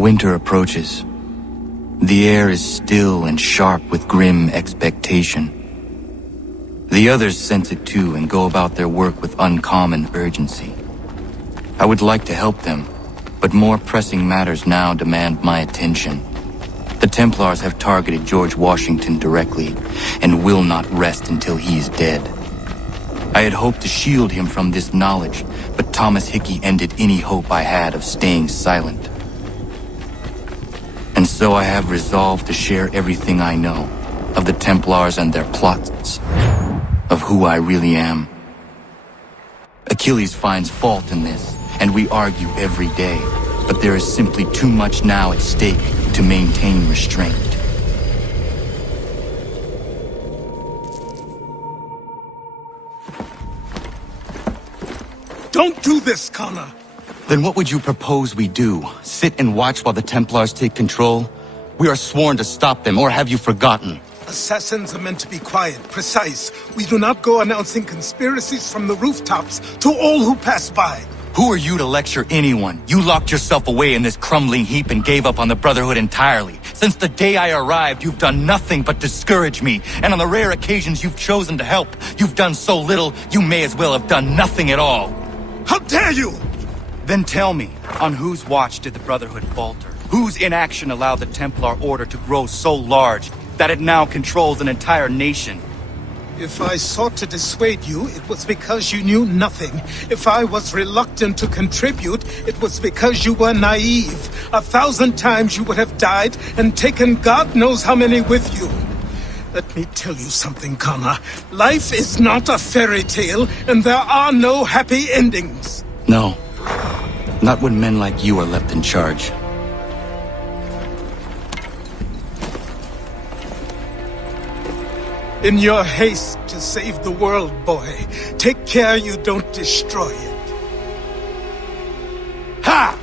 Winter approaches. The air is still and sharp with grim expectation. The others sense it too and go about their work with uncommon urgency. I would like to help them, but more pressing matters now demand my attention. The Templars have targeted George Washington directly, and will not rest until he is dead. I had hoped to shield him from this knowledge, but Thomas Hickey ended any hope I had of staying silent. And so I have resolved to share everything I know of the Templars and their plots, of who I really am. Achilles finds fault in this, and we argue every day, but there is simply too much now at stake to maintain restraint. Don't do this, Connor! Then what would you propose we do? Sit and watch while the Templars take control? We are sworn to stop them, or have you forgotten? Assassins are meant to be quiet, precise. We do not go announcing conspiracies from the rooftops to all who pass by. Who are you to lecture anyone? You locked yourself away in this crumbling heap and gave up on the Brotherhood entirely. Since the day I arrived, you've done nothing but discourage me. And on the rare occasions you've chosen to help, you've done so little, you may as well have done nothing at all. How dare you! Then tell me, on whose watch did the Brotherhood falter? Whose inaction allowed the Templar Order to grow so large that it now controls an entire nation? If I sought to dissuade you, it was because you knew nothing. If I was reluctant to contribute, it was because you were naive. 1,000 times you would have died and taken God knows how many with you. Let me tell you something, Connor. Life is not a fairy tale, and there are no happy endings. No. Not when men like you are left in charge. In your haste to save the world, boy, take care you don't destroy it. Ha!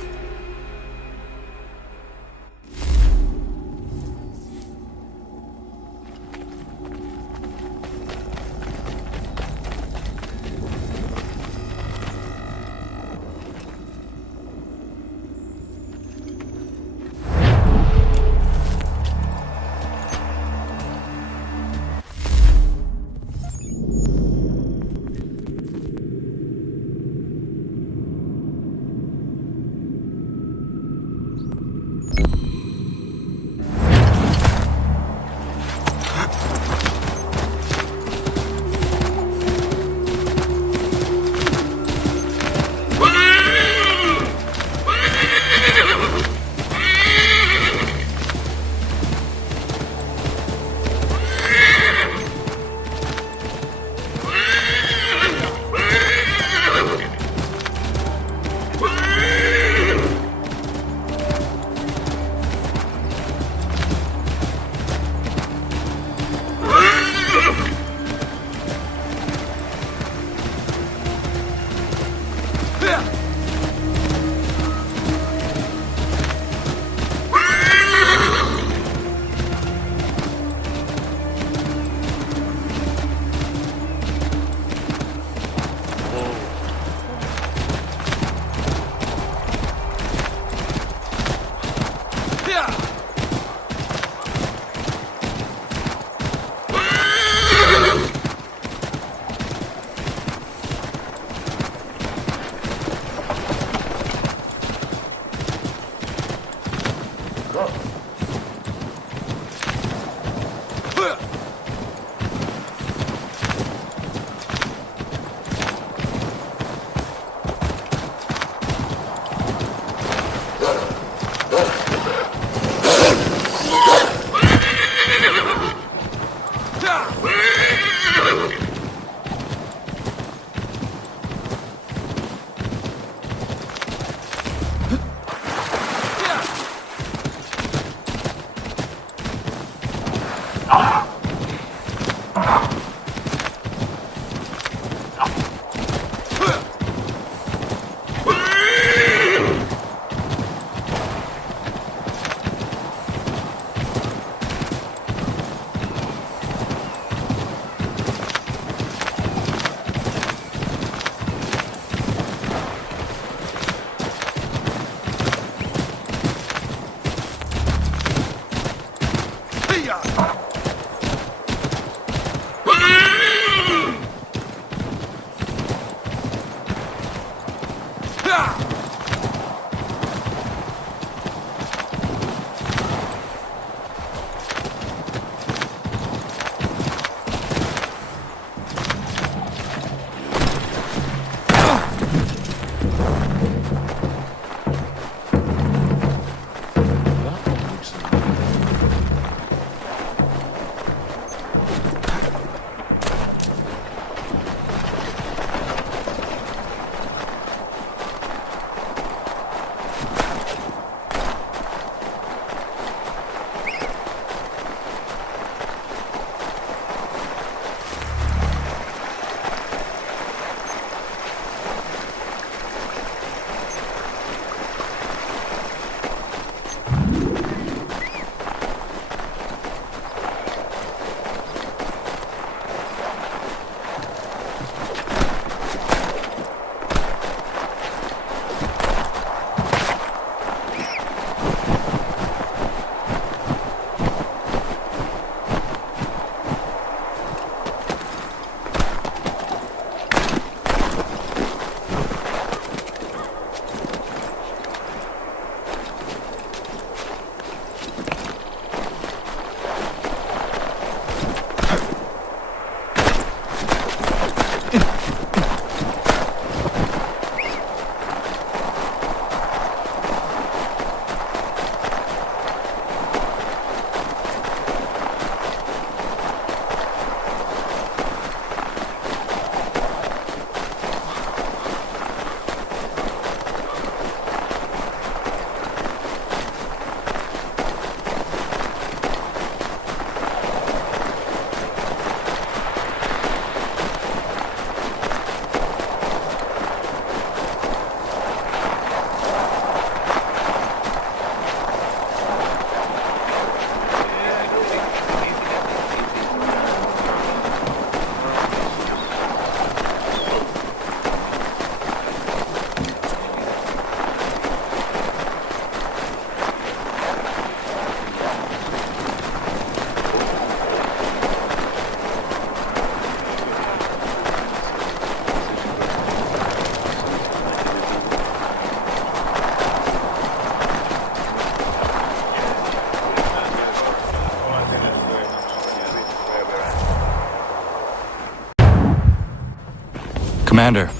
Commander,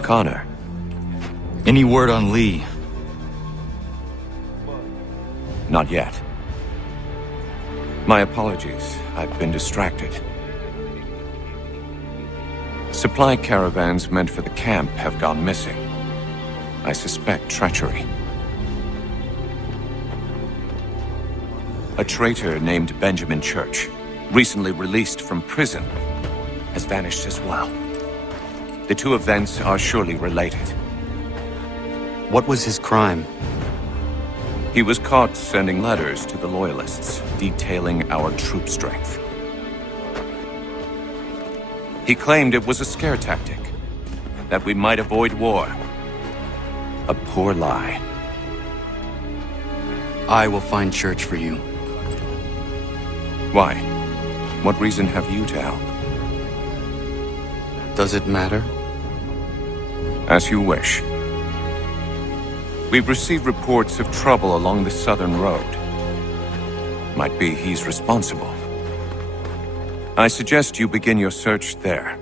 Connor. any word on Lee? Not yet. My apologies. I've been distracted. Supply caravans meant for the camp have gone missing. I suspect treachery. A traitor named Benjamin Church, recently released from prison, has vanished as well. The two events are surely related. What was his crime? He was caught sending letters to the Loyalists, detailing our troop strength. He claimed it was a scare tactic, that we might avoid war. A poor lie. I will find Church for you. Why? What reason have you to help? Does it matter? As you wish. We've received reports of trouble along the southern road. Might be he's responsible. I suggest you begin your search there.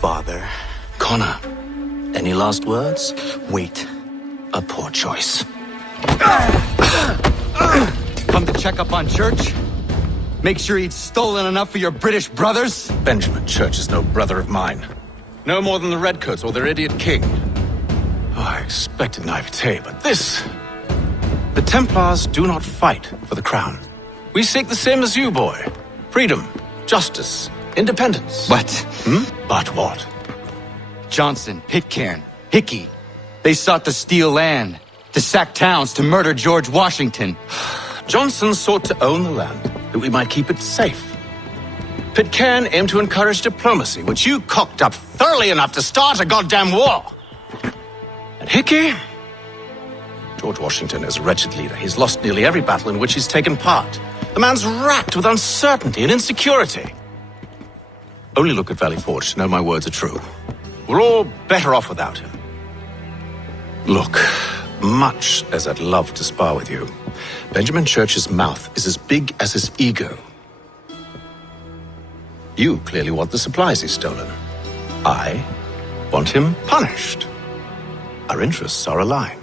Father. Connor, Any last words? Wait. A poor choice. come to check up on Church? Make sure he'd stolen enough for your British brothers? Benjamin Church is no brother of mine. No more than the Redcoats or their idiot king. Oh, I expected naivete, but this... The Templars do not fight for the crown. We seek the same as you, boy. Freedom, justice, independence. What? But what? Johnson, Pitcairn, Hickey. They sought to steal land, to sack towns, to murder George Washington. Johnson sought to own the land, that we might keep it safe. Pitcairn aimed to encourage diplomacy, which you cocked up thoroughly enough to start a goddamn war. And Hickey? George Washington is a wretched leader. He's lost nearly every battle in which he's taken part. The man's racked with uncertainty and insecurity. Only look at Valley Forge to know my words are true. We're all better off without him. Look, much as I'd love to spar with you, Benjamin Church's mouth is as big as his ego. You clearly want the supplies he's stolen. I want him punished. Our interests are aligned.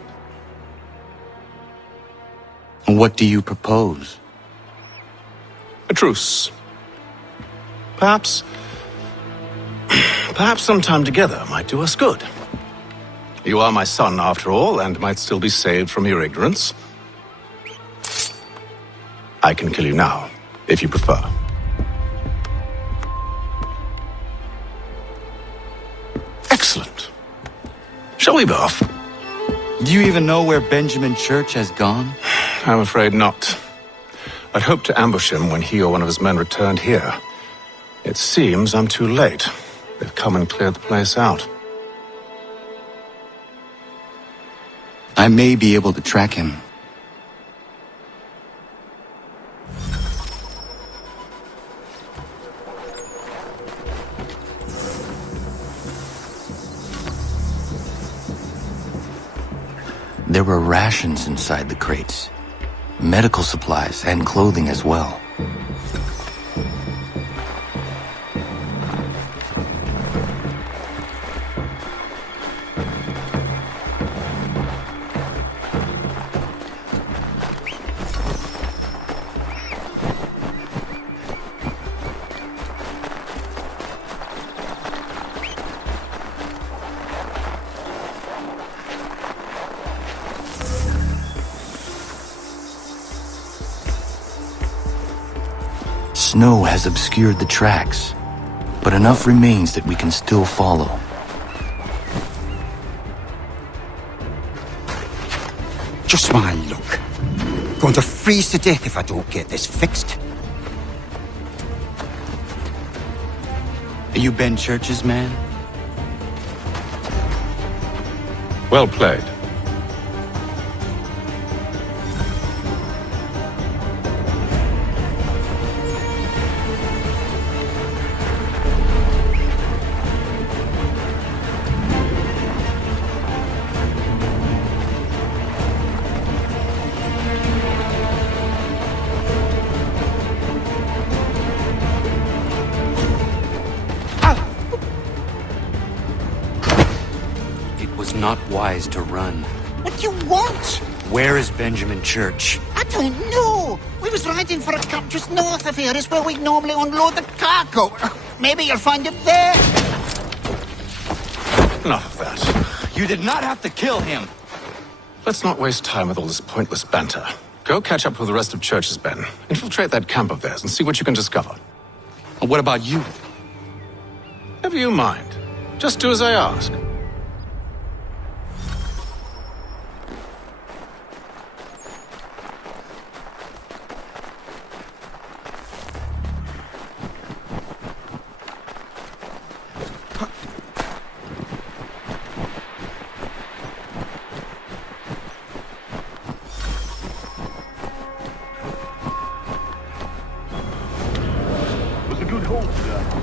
What do you propose? A truce. Perhaps some time together might do us good. You are my son, after all, and might still be saved from your ignorance. I can kill you now, if you prefer. Excellent. Shall we be off? Do you even know where Benjamin Church has gone? I'm afraid not. I'd hoped to ambush him when he or one of his men returned here. It seems I'm too late. They've come and cleared the place out. I may be able to track him. There were rations inside the crates, medical supplies and clothing as well. Snow has obscured the tracks, but enough remains that we can still follow. Just my luck. Going to freeze to death if I don't get this fixed. Are you Ben Church's man? Well played. Not wise to run. What do you want? Where is Benjamin Church? I don't know. We was riding for a camp just north of here. It's where we normally unload the cargo. Maybe you'll find him there. Enough of that. You did not have to kill him. Let's not waste time with all this pointless banter. Go catch up with the rest of Church's men. Infiltrate that camp of theirs and see what you can discover. And what about you? Never you mind. Just do as I ask.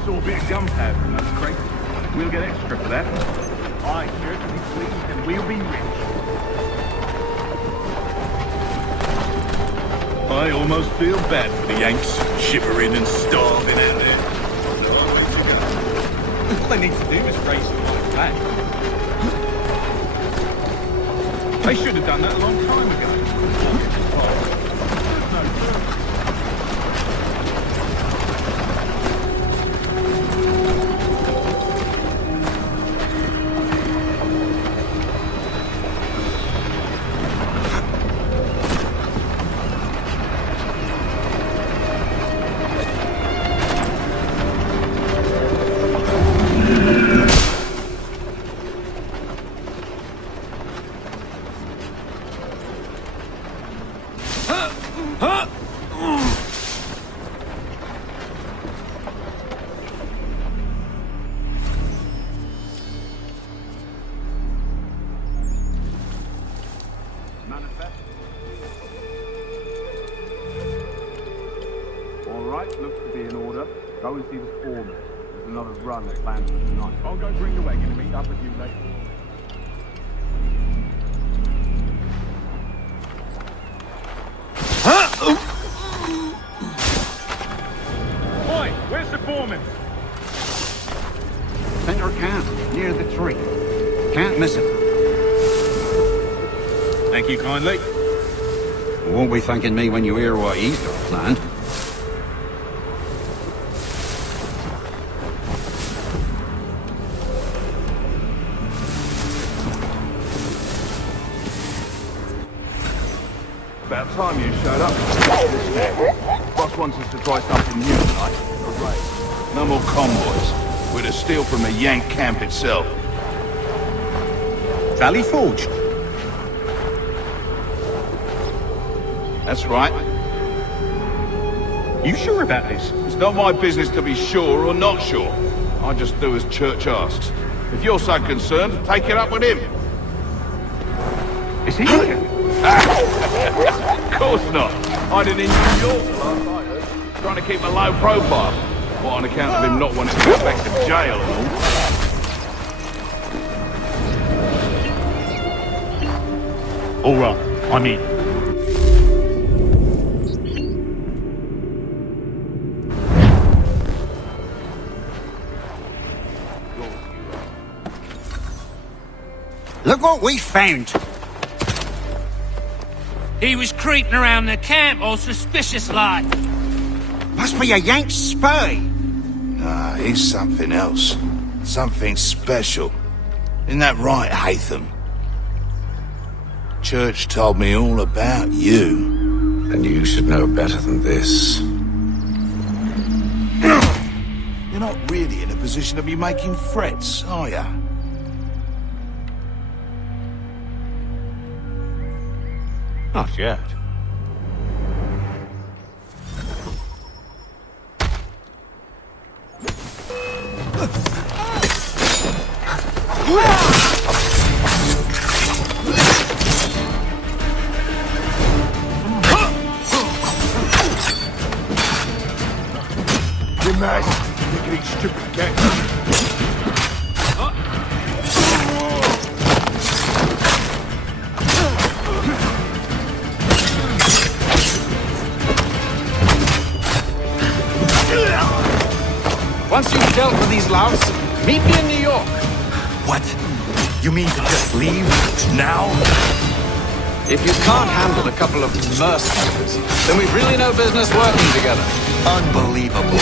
Saw a bit of gunpowder in those crates. We'll get extra for that. Aye, Church will be pleased and we'll be rich. I almost feel bad for the Yanks, shivering and starving out there. It's a long way to go. All they need to do is raise them like that. They should have done that a long time ago. Looks to be in order. Go and see the foreman. There's another run planned for tonight. I'll go bring the wagon and meet up with you later. Oi, where's the foreman? Center camp, near the tree. Can't miss it. Thank you kindly. You won't be thanking me when you hear what he's got planned. About time you showed up. Boss wants us to try something new tonight. A raid. No more convoys. We're to steal from the Yank camp itself. Valley Forge. That's right. You sure about this? It's not my business to be sure or not sure. I just do as Church asks. If you're so concerned, take it up with him. Is he here? Of course not. Hiding in New York last night, trying to keep a low profile. What, on account of him not wanting to go back to jail and all? All right, I'm in. Look what we found. He was creeping around the camp all suspicious like. Must be a Yank spy. Nah, he's something else. Something special. Isn't that right, Hatham? Church told me all about you. And you should know better than this. You're not really in a position to be making threats, are ya? Not yet. You mad? Look at these stupid cats. Once you've dealt with these louts, meet me in New York. What? You mean to just leave? Now? If you can't handle a couple of mercenaries, then we've really no business working together. Unbelievable.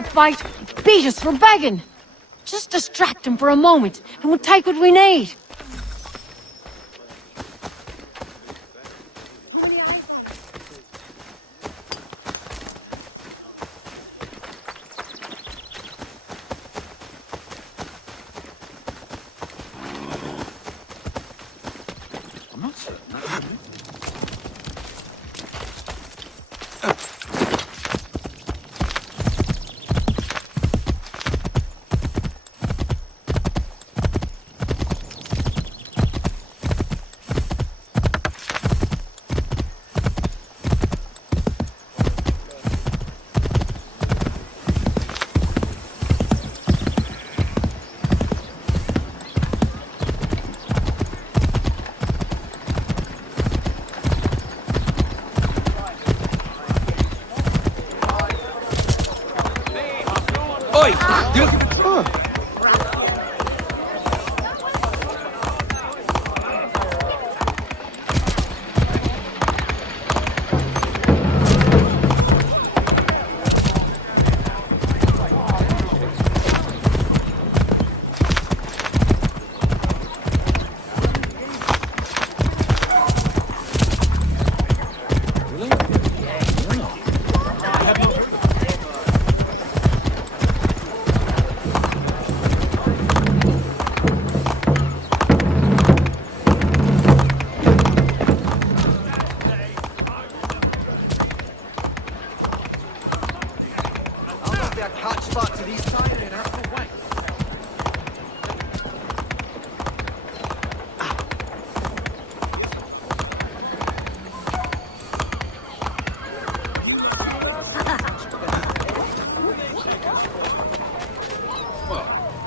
fair a fight, beat us for begging. Just distract him for a moment, and we'll take what we need.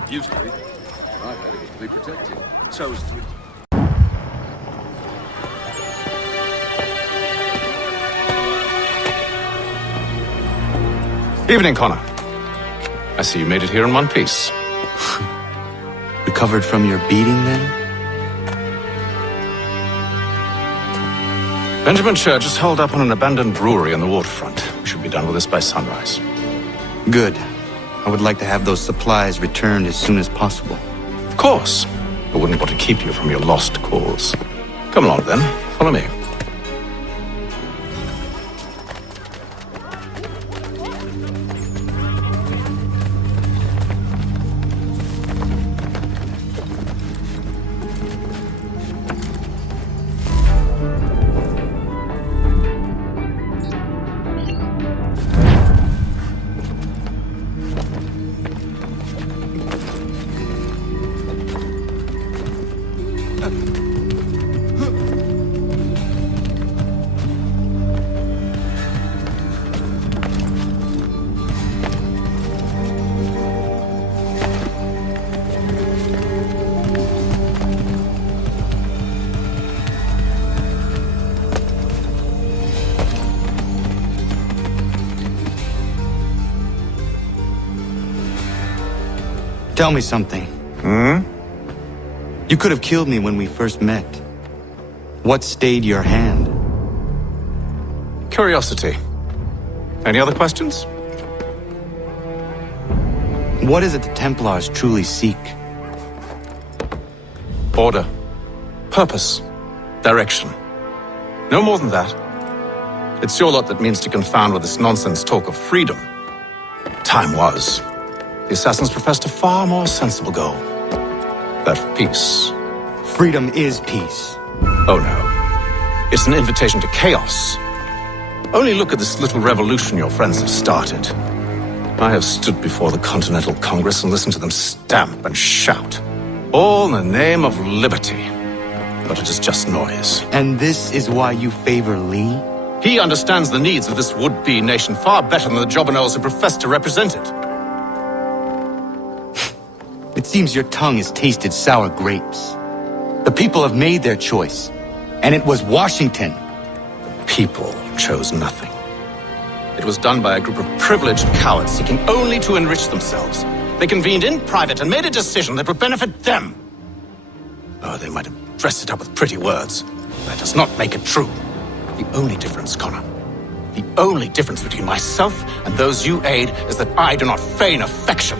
Used to be. I heard it was to be protected. So is three. Evening, Connor. I see you made it here in one piece. Recovered from your beating, then? Benjamin Church is holed up on an abandoned brewery on the waterfront. We should be done with this by sunrise. Good. I would like to have those supplies returned as soon as possible. Of course. I wouldn't want to keep you from your lost cause. Come along, then. Follow me. Tell me something. You could have killed me when we first met. What stayed your hand? Curiosity. Any other questions? What is it the Templars truly seek? Order. Purpose. Direction. No more than that. It's your lot that means to confound with this nonsense talk of freedom. Time was. The assassins professed a far more sensible goal. That of peace. Freedom is peace. Oh no. It's an invitation to chaos. Only look at this little revolution your friends have started. I have stood before the Continental Congress and listened to them stamp and shout. All in the name of liberty. But it is just noise. And this is why you favor Lee? He understands the needs of this would-be nation far better than the jobberknolls who profess to represent it. It seems your tongue has tasted sour grapes. The people have made their choice, and it was Washington. The people chose nothing. It was done by a group of privileged cowards seeking only to enrich themselves. They convened in private and made a decision that would benefit them. Oh, they might have dressed it up with pretty words. That does not make it true. The only difference, Connor, The only difference between myself and those you aid is that I do not feign affection.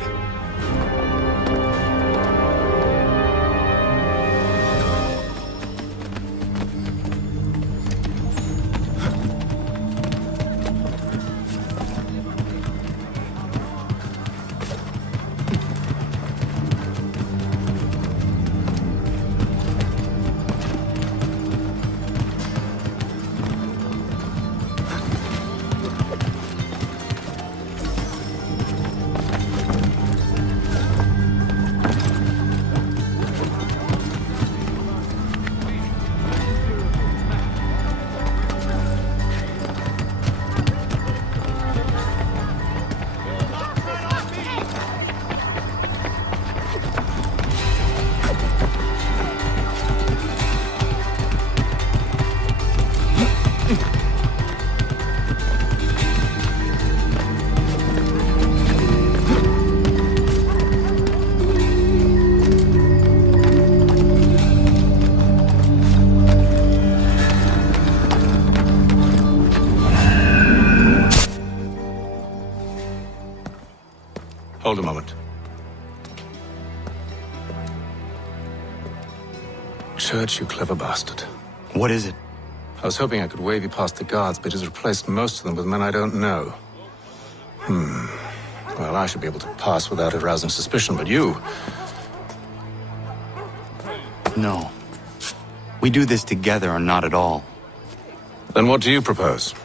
Hold a moment. Church, you clever bastard. What is it? I was hoping I could wave you past the guards, but he's replaced most of them with men I don't know. Well, I should be able to pass without arousing suspicion, but you... No. We do this together or not at all. Then what do you propose?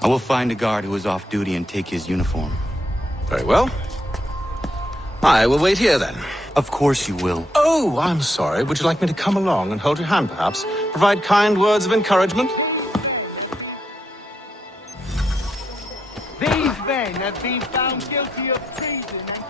I will find a guard who is off duty and take his uniform. Very well. I will wait here, then. Of course you will. Oh, I'm sorry. Would you like me to come along and hold your hand, perhaps? Provide kind words of encouragement? These men have been found guilty of treason and...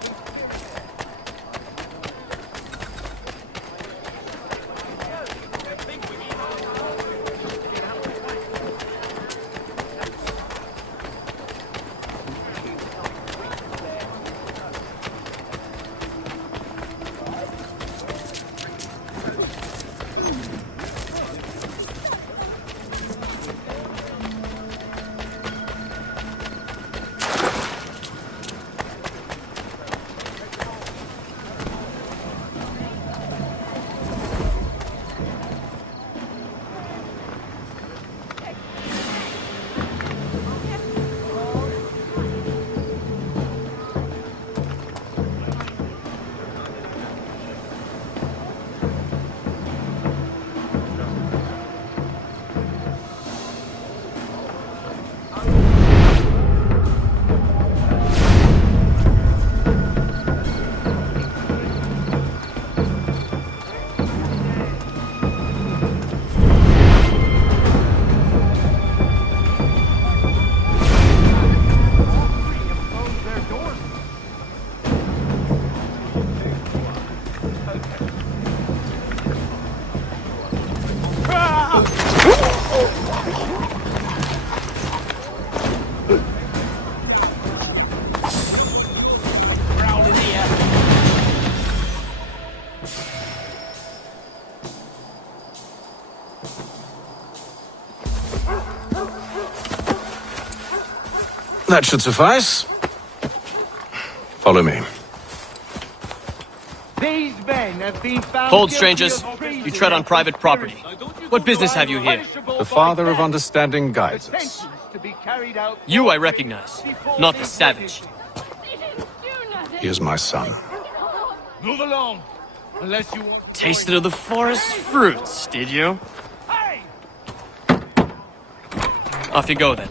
That should suffice. Follow me. These men have been found Hold, guilty strangers. of treason You tread on and private property. What business have you here? The Father of Understanding guides us. To be carried out You I recognize, not the savage. He is my son. Move along, unless you want... Tasted of the forest fruits, did you? Hey! Off you go then.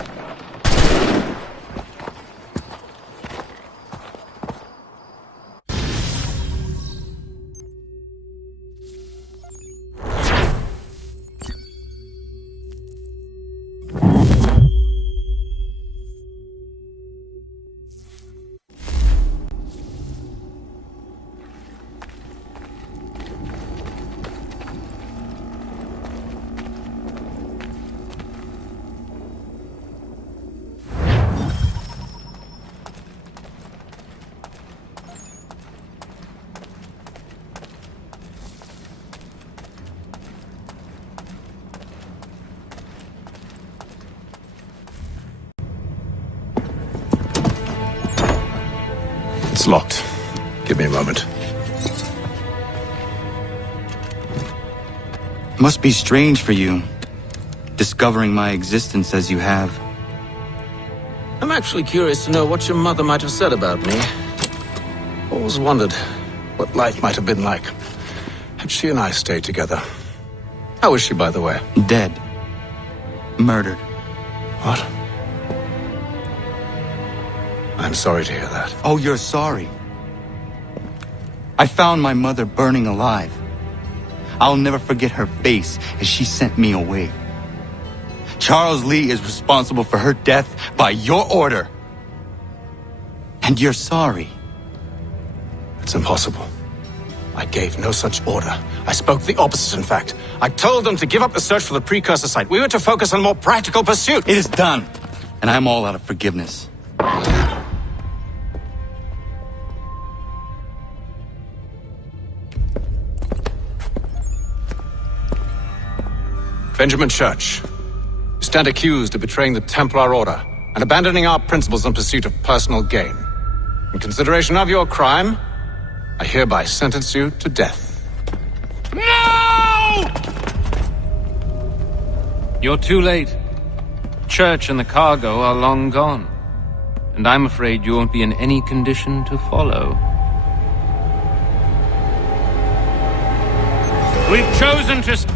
It's locked. Give me a moment. Must be strange for you, discovering my existence as you have. I'm actually curious to know what your mother might have said about me. Always wondered what life might have been like had she and I stayed together. How is she, by the way? Dead. Murdered. What? I'm sorry to hear that. Oh, you're sorry. I found my mother burning alive. I'll never forget her face as she sent me away. Charles Lee is responsible for her death by your order. And you're sorry. It's impossible. I gave no such order. I spoke the opposite, in fact. I told them to give up the search for the precursor site. We were to focus on more practical pursuit. It is done, and I'm all out of forgiveness. Benjamin Church, you stand accused of betraying the Templar Order and abandoning our principles in pursuit of personal gain. In consideration of your crime, I hereby sentence you to death. No! You're too late. Church and the cargo are long gone. And I'm afraid you won't be in any condition to follow. We've chosen to stand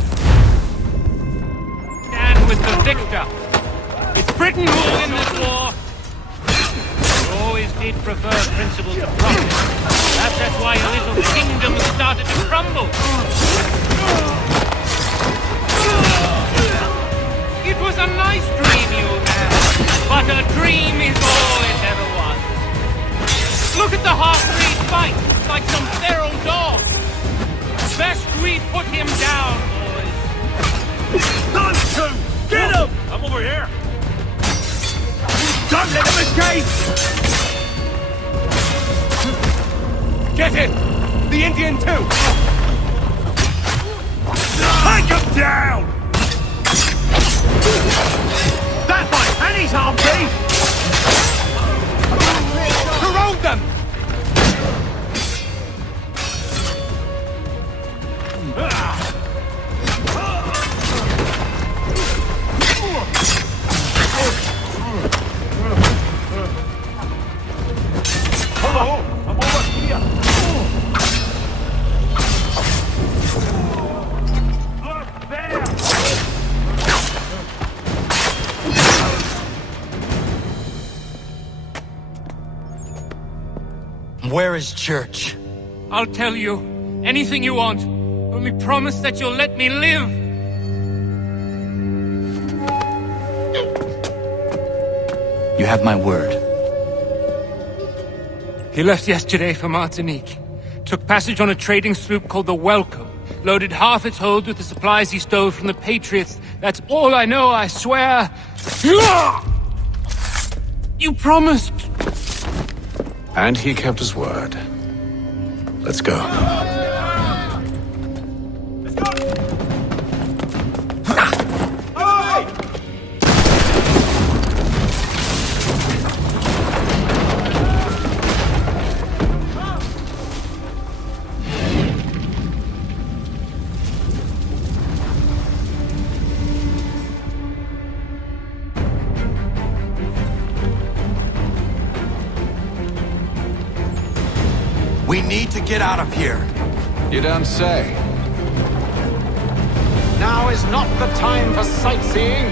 with the victor. It's Britain who will win this war. We always did prefer principle to profit. Perhaps that's why your little kingdom started to crumble. It was a nice dream you had, but a dream is all it ever was. Look at the half-breed fight, like some feral dog. Best we put him down, boys. None to! Get him! I'm over here! Don't let him escape! Get him! The Indian too! Take him down! That one! And he's armed! Corrode them! Hello! I'm over here! Look there! Where is Church? I'll tell you. Anything you want. Only promise that you'll let me live. You have my word. He left yesterday for Martinique. Took passage on a trading sloop called the Welcome. Loaded half its hold with the supplies he stole from the Patriots. That's all I know, I swear. You promised. And he kept his word. Let's go. We need to get out of here. You don't say. Now is not the time for sightseeing.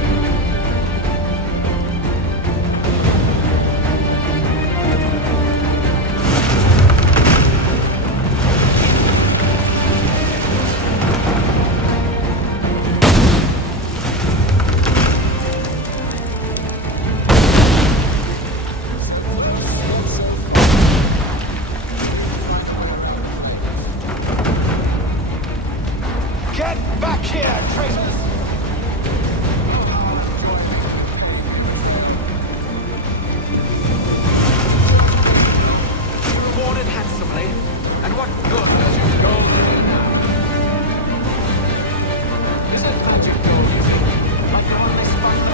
Get back here, traitors! Rewarded handsomely, and what good does your gold do now? Is it magic gold you think? Like your only spite?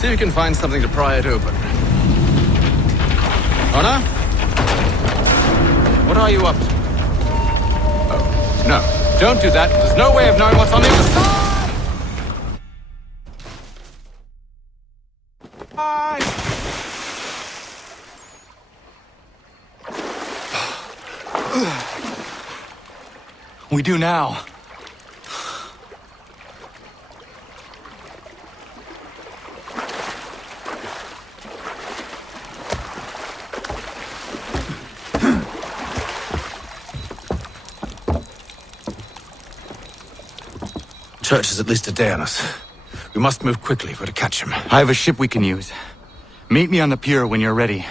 See if you can find something to pry it open. Honor? What are you up to? Oh, no. Don't do that. There's no way of knowing what's on the other side! We do now. Church is at least a day on us. We must move quickly if we're to catch him. I have a ship we can use. Meet me on the pier when you're ready.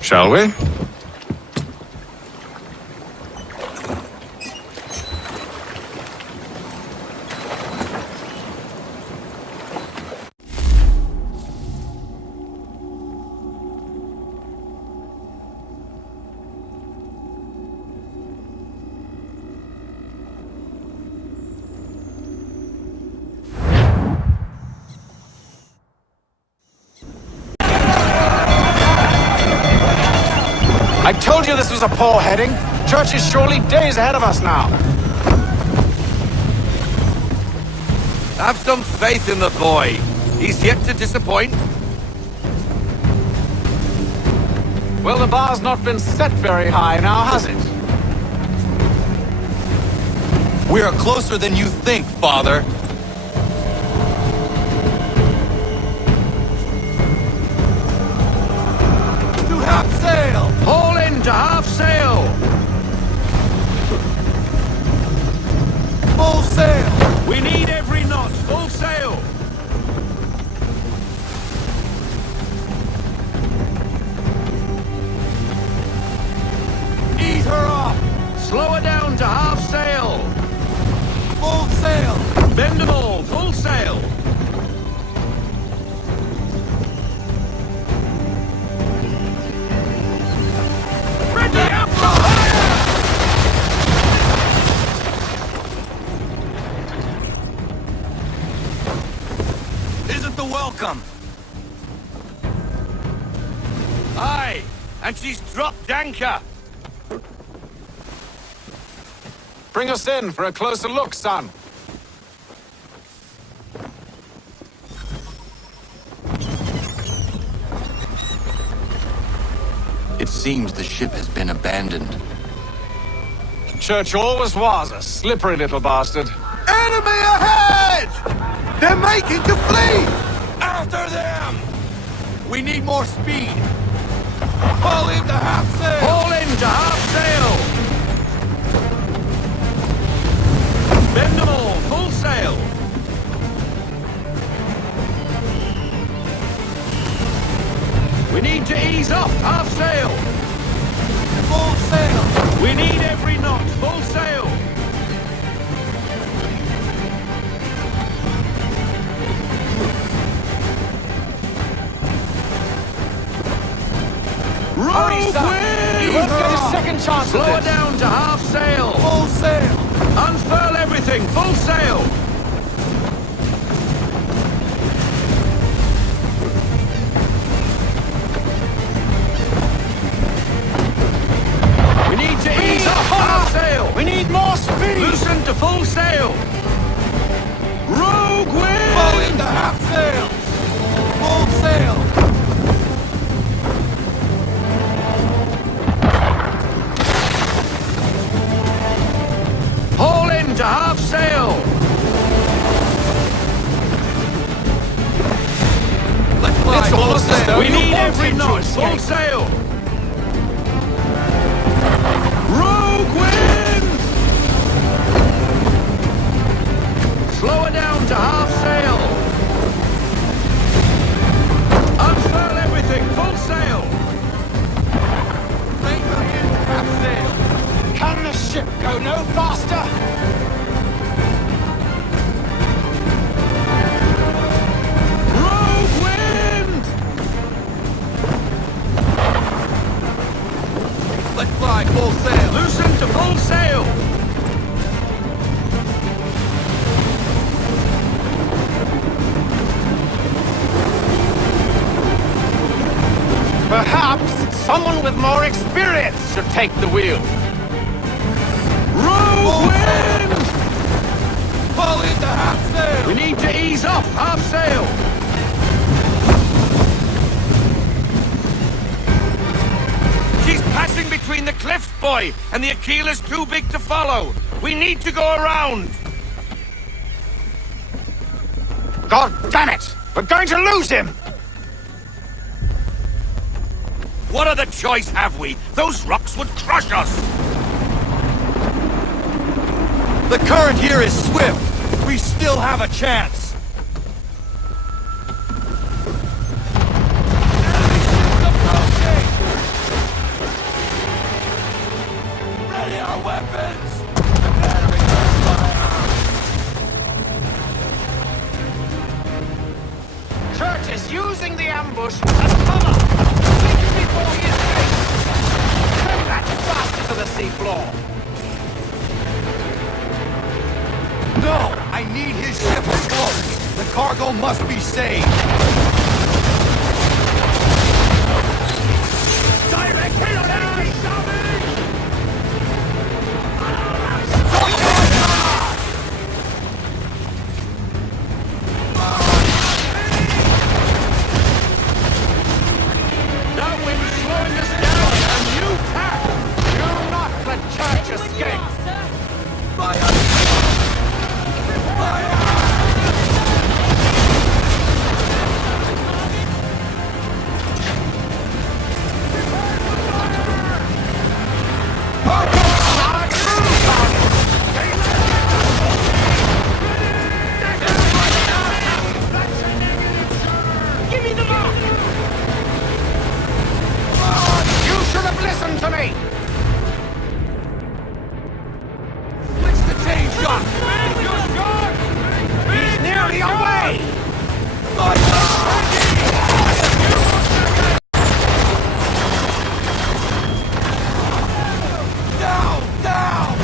Shall we? I told you this was a poor heading. Church is surely days ahead of us now. Have some faith in the boy. He's yet to disappoint. Well, the bar's not been set very high now, has it? We are closer than you think, Father. To half sail! Haul in to half sail! Full sail! We need every knot. Full sail! Ease her off! Slow her down to half sail! Full sail! Bend them all! Full sail! Ready up for fire! Isn't the welcome? Aye, and she's dropped anchor. Bring us in for a closer look, son. It seems the ship has been abandoned. Church always was a slippery little bastard. Enemy ahead! They're making to flee! After them! We need more speed. Haul into half sail! Haul into half sail! Bend them all, full sail! We need to ease off, half sail! Full sail! We need every knot, full sail! Rogue wind! You won't get a second chance Slow at her this. down to half sail! Full sail! Unfurl everything, full sail! We need to ease off half sail! We need more speed! Loosen to full sail! Rogue wind! Fall into half sail! Full sail! Haul into half sail! Let's fly It's full almost as sail! though We you need want every him to knot! accept. Full sail! Rogue wind! Slow her down to half sail! Unfurl everything! Full sail! Make her in half sail! Can the ship go no faster? Rogue wind! Let fly full sail! Loosen to full sail! Perhaps someone with more experience should take the wheel. Rogue wind! Pull into half sail! We need to ease off half sail! She's passing between the cliffs, boy, and the Aquila's too big to follow. We need to go around. God damn it! We're going to lose him! What other choice have we? Those rocks would crush us. The current here is swift. We still have a chance. Ready our weapons! Church is using the ambush as cover! Take him before he escapes! Send that bastard to the seafloor! No! I need his ship close! The cargo must be saved! Direct hit on enemy! That wind's slowing us down! A new tack! Do not let Church escape! Fire! Give me the mark! You should have listened to me! Switch the chain shot! He's nearly away! Down! Down!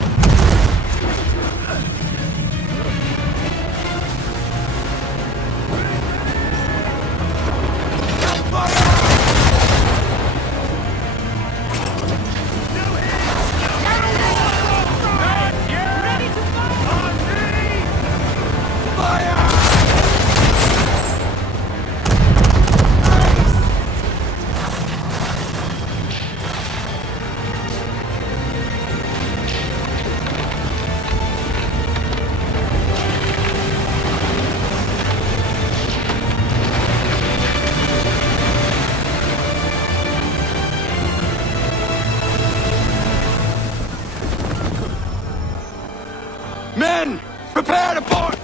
Men! Prepare to board!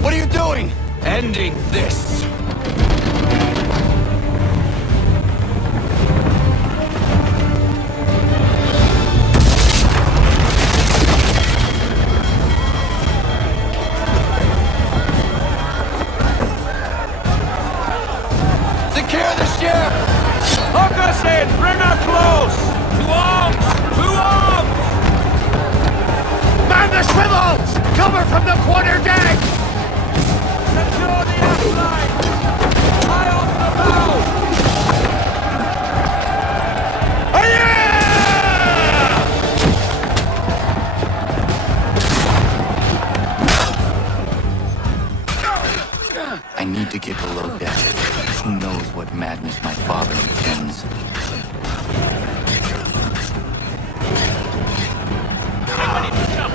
What are you doing? Ending this! Secure the ship! Hook us in! Bring her close! To arms! To arms! Man the swivels! Cover from the quarter deck! Secure the aft line! High off the bow! I need to get below deck. Who knows what madness my father intends. Everybody to jump.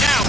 Now.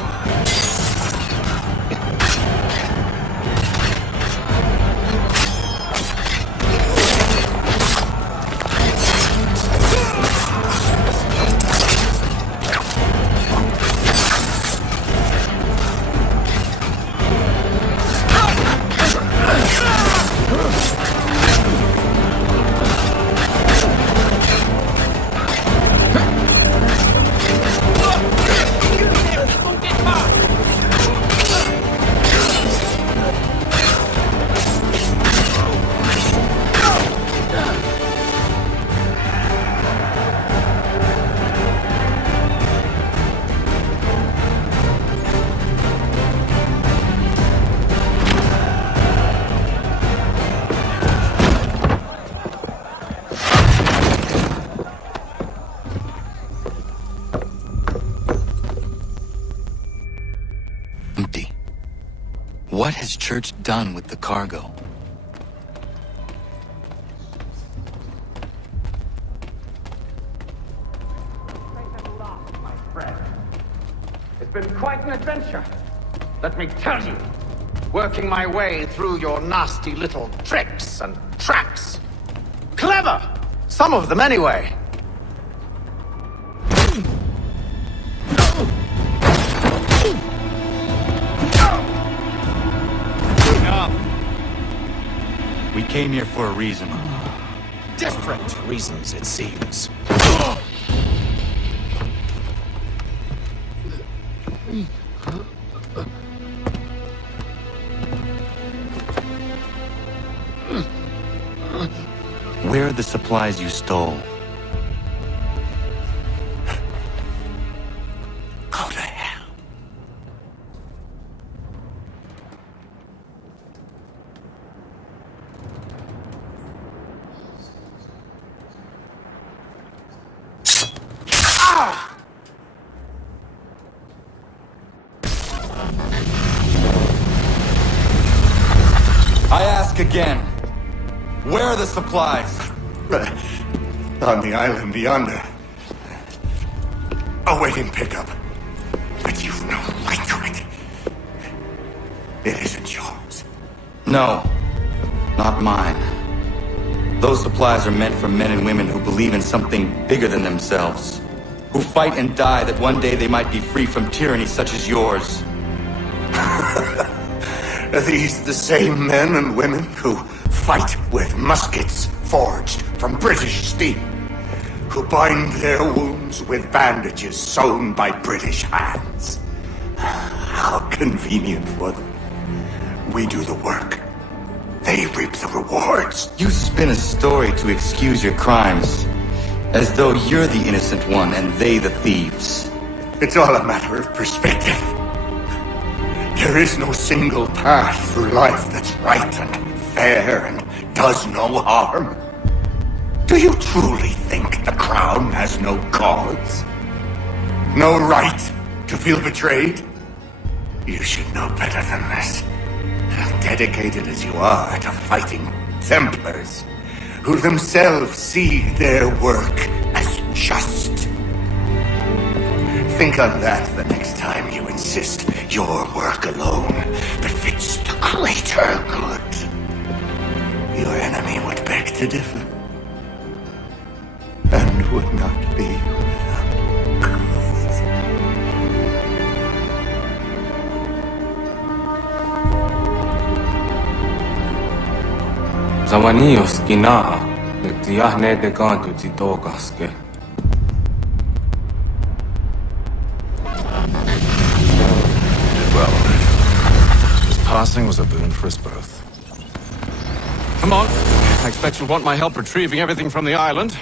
What has Church done with the cargo? It's been quite an adventure, let me tell you. Working my way through your nasty little tricks and traps. Clever! Some of them, anyway. We came here for a reason. Different reasons, it seems. Where are the supplies you stole? Go to hell. I ask again. Where are the supplies? On the island yonder. Awaiting pickup. But you've no right to it. It isn't yours. No, not mine. Those supplies are meant for men and women who believe in something bigger than themselves. Who fight and die that one day they might be free from tyranny such as yours. Are these the same men and women who fight with muskets forged from British steel? Who bind their wounds with bandages sewn by British hands? How convenient for them. We do the work. They reap the rewards. You spin a story to excuse your crimes, as though you're the innocent one and they the thieves. It's all a matter of perspective. There is no single path through life that's right and fair and does no harm. Do you truly think the Crown has no cause? No right to feel betrayed? You should know better than this. Dedicated as you are to fighting Templars, who themselves see their work as just. Think on that the next time you insist your work alone befits the greater good. Your enemy would beg to differ, and would not be without cause. Zavanios kinaa, nyt jahne de kantuti tokaske. Well, his passing was a boon for us both. Come on. I expect you'll want my help retrieving everything from the island.